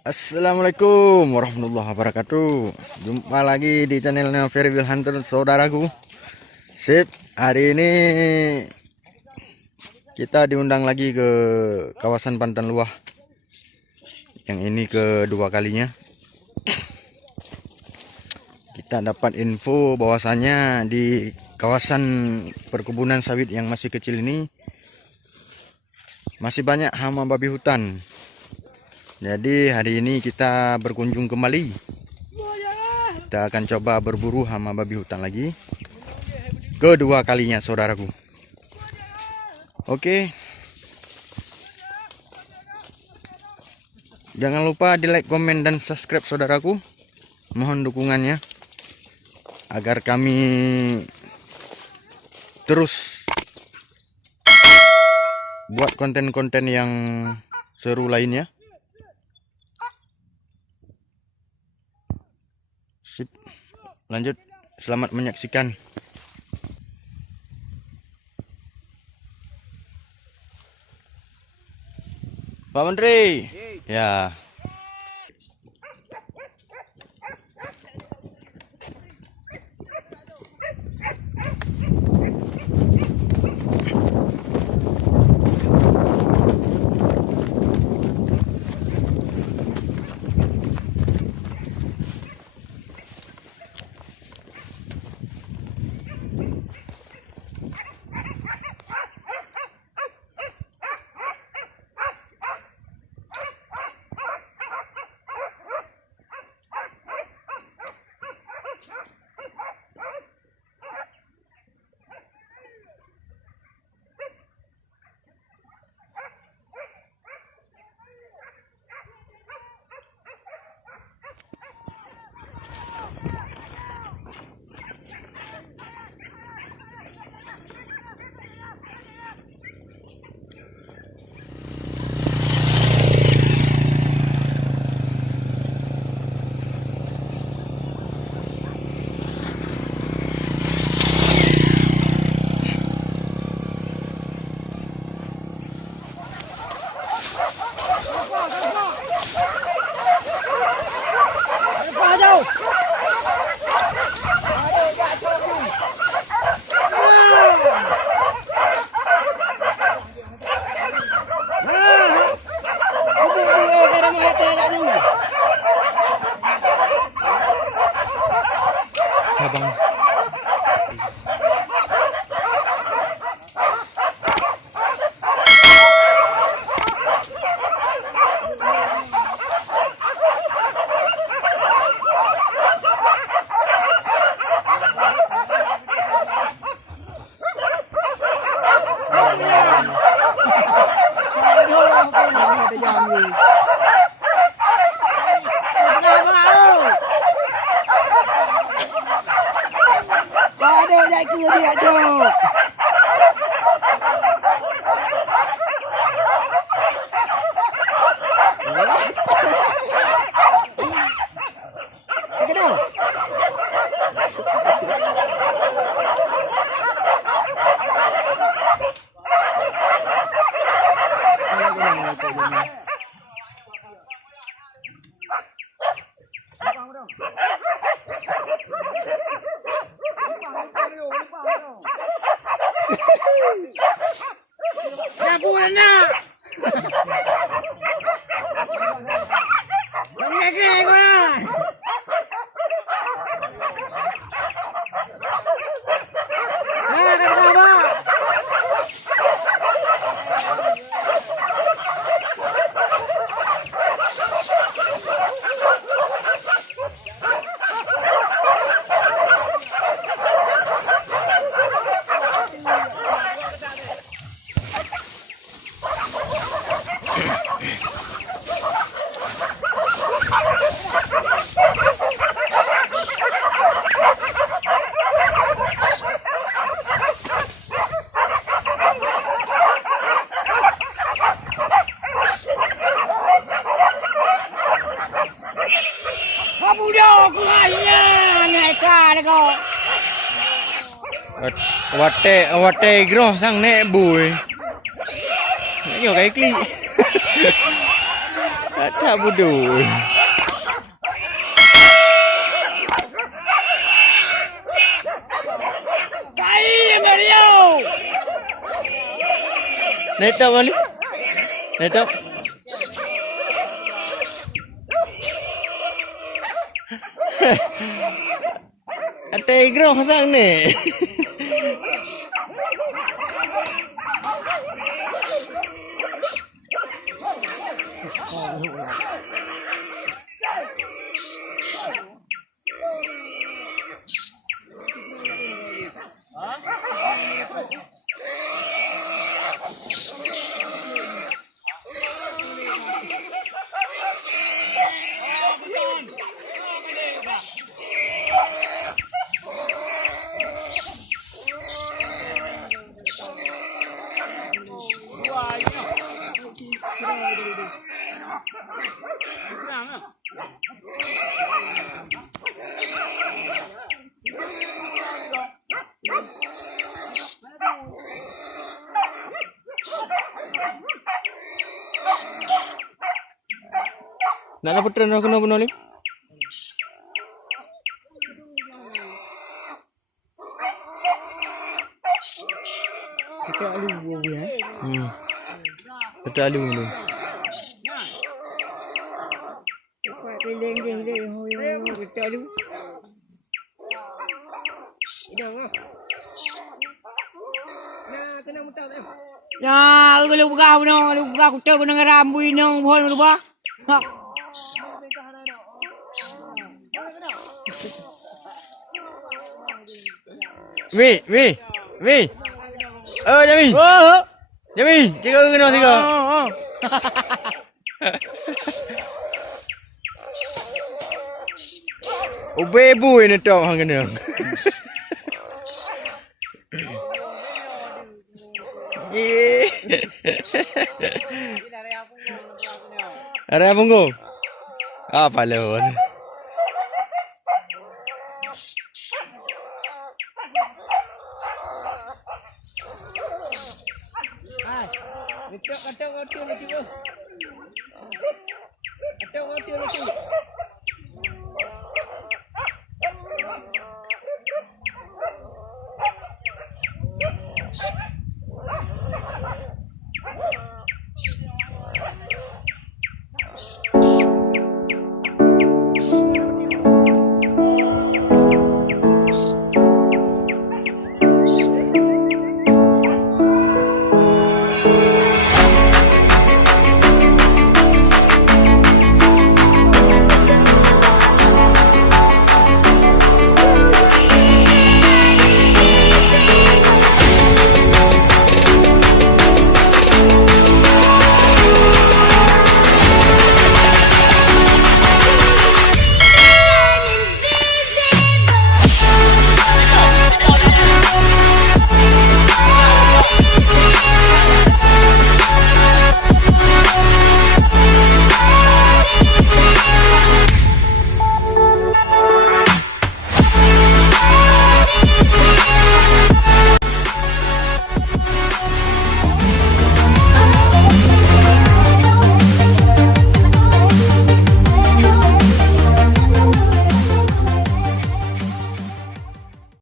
Assalamualaikum warahmatullahi wabarakatuh. Jumpa lagi di channelnya Ferry Will Hunter, saudaraku. Sip, hari ini kita diundang lagi ke kawasan Pantan Luah. Yang ini kedua kalinya. Kita dapat info bahwasannya di kawasan perkebunan sawit yang masih kecil ini masih banyak hama babi hutan. Jadi hari ini kita berkunjung kembali. Kita akan coba berburu hama babi hutan lagi. Kedua kalinya, saudaraku. Oke. Jangan lupa di like, komen, dan subscribe, saudaraku. Mohon dukungannya agar kami terus buat konten-konten yang seru lainnya. Sip. Lanjut, selamat menyaksikan. Pak Menteri. Ya. Abang. Wate groh sang nek bùi. Nhiều cái kli. Tak bodoh. Naik tak balik? Naik tak? Ada igrong sang ni. Nak dapat tren aku nak benar ni. Kita alu buah ya. Betul alu ni. Kuat keleng hoyo kita alu. Dah lah. Nah, kena muntah tak? Ya, kalau buka no, buka kucing kena ngerambu no, pohon lupa. Mi. Oh, Jami. Jami, tiga kena tiga. Oh, bebu ini tau hang kena. Area punggung. Apa lewat? Kata lucu.